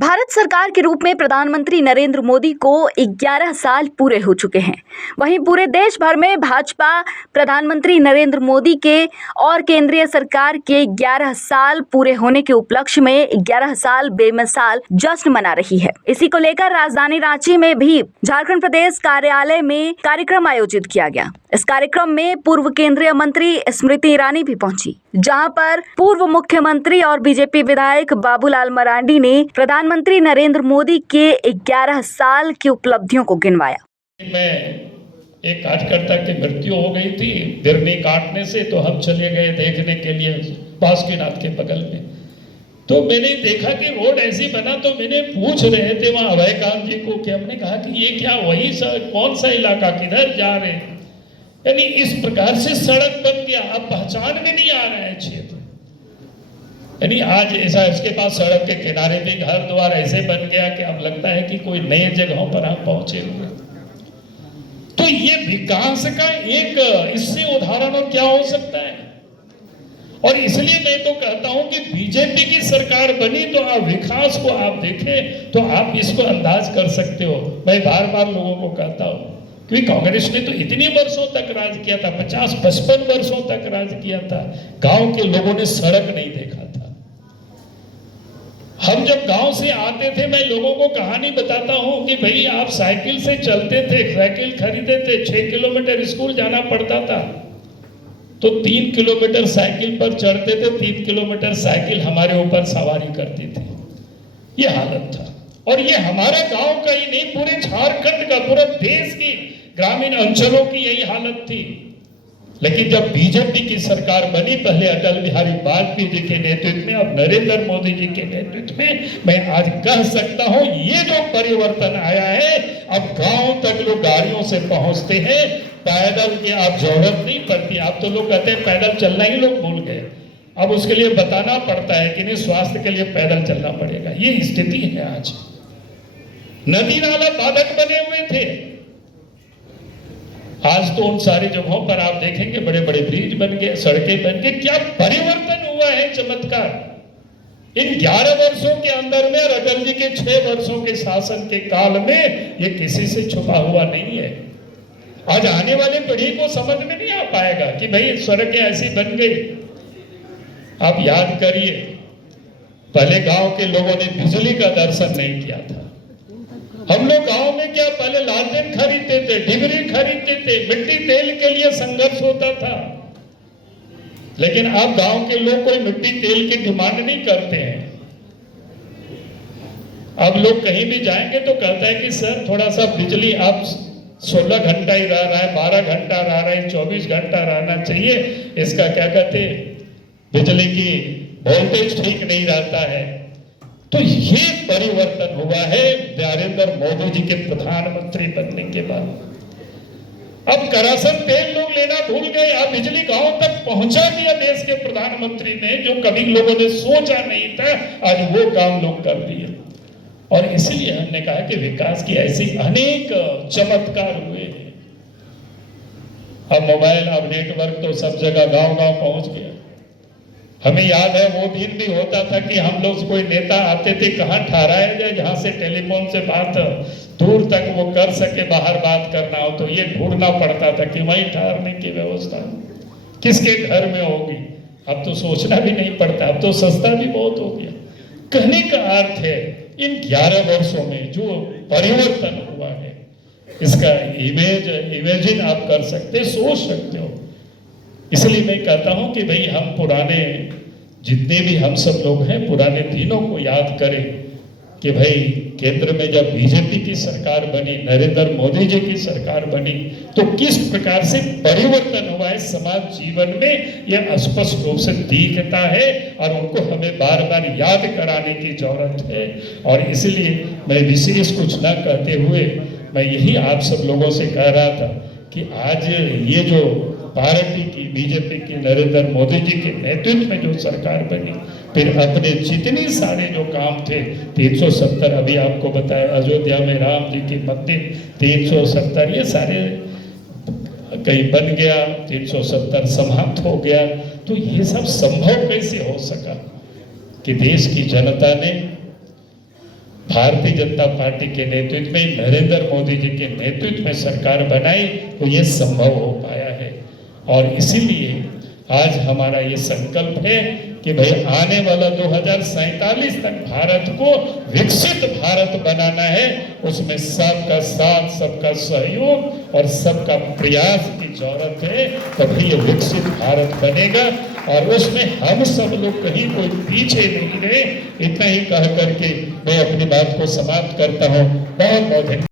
भारत सरकार के रूप में प्रधानमंत्री नरेंद्र मोदी को 11 साल पूरे हो चुके हैं। वहीं पूरे देश भर में भाजपा प्रधानमंत्री नरेंद्र मोदी के और केंद्रीय सरकार के 11 साल पूरे होने के उपलक्ष्य में 11 साल बेमिसाल जश्न मना रही है। इसी को लेकर राजधानी रांची में भी झारखंड प्रदेश कार्यालय में कार्यक्रम आयोजित किया गया। इस कार्यक्रम में पूर्व केंद्रीय मंत्री स्मृति ईरानी भी पहुंची, जहां पर पूर्व मुख्यमंत्री और बीजेपी विधायक बाबूलाल मरांडी ने प्रधानमंत्री नरेंद्र मोदी के 11 साल की उपलब्धियों को गिनवाया। मैं एक कार्यकर्ता की मृत्यु हो गई थी बिरनी काटने से, तो हम चले गए देखने के लिए बासुकीनाथ के बगल में। तो मैंने देखा कि रोड ऐसी बना, तो मैंने पूछ रहे थे वहाँ अभयकांत जी को कि हमने कहा कि ये क्या वही कौन सा इलाका, किधर जा रहे हैं? यानी इस प्रकार से सड़क बन गया, अब पहचान में नहीं आ रहा है क्षेत्र। यानी आज ऐसा इसके पास सड़क के किनारे पे घर द्वार ऐसे बन गया कि अब लगता है कि कोई नए जगहों पर हम पहुंचे हुए। तो ये विकास का एक इससे उदाहरण और क्या हो सकता है? और इसलिए मैं तो कहता हूं कि बीजेपी की सरकार बनी तो आप विकास को आप देखें तो आप इसको अंदाज कर सकते हो। मैं बार बार लोगों को कहता हूं, क्योंकि कांग्रेस ने तो इतने वर्षों तक राज किया था, 50-55 वर्षों तक राज किया था, गांव के लोगों ने सड़क नहीं देखा था। हम जब गांव से आते थे, मैं लोगों को कहानी बताता हूं कि भाई आप साइकिल से चलते थे, साइकिल खरीदे थे, 6 किलोमीटर स्कूल जाना पड़ता था, तो 3 किलोमीटर साइकिल पर चढ़ते थे, 3 किलोमीटर साइकिल हमारे ऊपर सवारी करती थी। ये हालत था। और ये हमारा गांव का ही नहीं, पूरे झारखंड का, पूरे देश की ग्रामीण अंचलों की यही हालत थी। लेकिन जब बीजेपी की सरकार बनी, पहले अटल बिहारी वाजपेयी जी के नेतृत्व में, अब नरेंद्र मोदी जी के नेतृत्व में, मैं आज कह सकता हूं ये जो परिवर्तन आया है, अब गांव तक लोग गाड़ियों से पहुंचते हैं, पैदल की आप जरूरत नहीं पड़ती। अब तो लोग कहते हैं पैदल चलना ही लोग भूल गए, अब उसके लिए बताना पड़ता है कि नहीं, स्वास्थ्य के लिए पैदल चलना पड़ेगा। ये स्थिति है आज। नदी नाला बाधक बने हुए थे, आज तो उन सारी जगहों पर आप देखेंगे बड़े बड़े ब्रिज बन गए, सड़कें बन गई। क्या परिवर्तन हुआ है, चमत्कार इन 11 वर्षों के अंदर में। और अटल जी के 6 वर्षों के शासन के काल में ये किसी से छुपा हुआ नहीं है। आज आने वाली पीढ़ी को समझ में नहीं आ पाएगा कि भाई सड़कें ऐसी बन गई। आप याद करिए, पहले गांव के लोगों ने बिजली का दर्शन नहीं किया था। हम लोग गांव में क्या पहले लालटेन खरीदते थे, डिबरी खरीदते थे, मिट्टी तेल के लिए संघर्ष होता था। लेकिन अब गांव के लोग कोई मिट्टी तेल की डिमांड नहीं करते हैं। अब लोग कहीं भी जाएंगे तो कहता है कि सर थोड़ा सा बिजली, आप 16 घंटा ही रह रहा है, 12 घंटा रह रहा है, 24 घंटा रहना चाहिए। इसका क्या कहते, बिजली की वोल्टेज ठीक नहीं रहता है। तो ये परिवर्तन हुआ है नरेंद्र मोदी जी के प्रधानमंत्री बनने के बाद। अब करासन तेल लोग लेना भूल गए, अब बिजली गांव तक पहुंचा दिया देश के प्रधानमंत्री ने, जो कभी लोगों ने सोचा नहीं था, आज वो काम लोग कर दिए। और इसलिए हमने कहा कि विकास की ऐसी अनेक चमत्कार हुए हैं। अब मोबाइल, अब नेटवर्क तो सब जगह गांव-गांव पहुंच गया। हमें याद है वो दिन भी होता था कि हम लोग कोई नेता आते थे, कहाँ ठहराया जाए जहां से टेलीफोन से बात दूर तक वो कर सके, बाहर बात करना हो तो ये ढूंढना पड़ता था कि वहीं ठहरने की व्यवस्था किसके घर में होगी। अब तो सोचना भी नहीं पड़ता, अब तो सस्ता भी बहुत हो गया। कहने का अर्थ है इन 11 वर्षों में जो परिवर्तन हुआ है, इसका इमेजिन आप कर सकते, सोच सकते हो। इसलिए मैं कहता हूं कि भाई हम पुराने जितने भी हम सब लोग हैं, पुराने दिनों को याद करें कि भाई केंद्र में जब बीजेपी की सरकार बनी, नरेंद्र मोदी जी की सरकार बनी, तो किस प्रकार से परिवर्तन हुआ है समाज जीवन में, यह स्पष्ट रूप से दिखता है। और उनको हमें बार बार याद कराने की जरूरत है। और इसलिए मैं विशेष कुछ न कहते हुए मैं यही आप सब लोगों से कह रहा था कि आज ये जो पार्टी की, बीजेपी की, नरेंद्र मोदी जी के नेतृत्व में जो सरकार बनी, फिर अपने जितने सारे जो काम थे, 370 अभी आपको बताया, अयोध्या में राम जी की मंदिर 370, ये सारे कहीं बन गया, 370 समाप्त हो गया। तो ये सब संभव कैसे हो सका कि देश की जनता ने भारतीय जनता पार्टी के नेतृत्व में, नरेंद्र मोदी जी के नेतृत्व में सरकार बनाई तो ये संभव हो पाया है। और इसीलिए आज हमारा ये संकल्प है कि भाई आने वाला 2047 तक भारत को विकसित भारत बनाना है। उसमें सबका साथ, सबका सहयोग और सबका प्रयास की जरूरत है, तभी ये विकसित भारत बनेगा। और उसमें हम सब लोग कहीं कोई पीछे नहीं रहे। इतना ही कह करके मैं अपनी बात को समाप्त करता हूँ। बहुत बहुत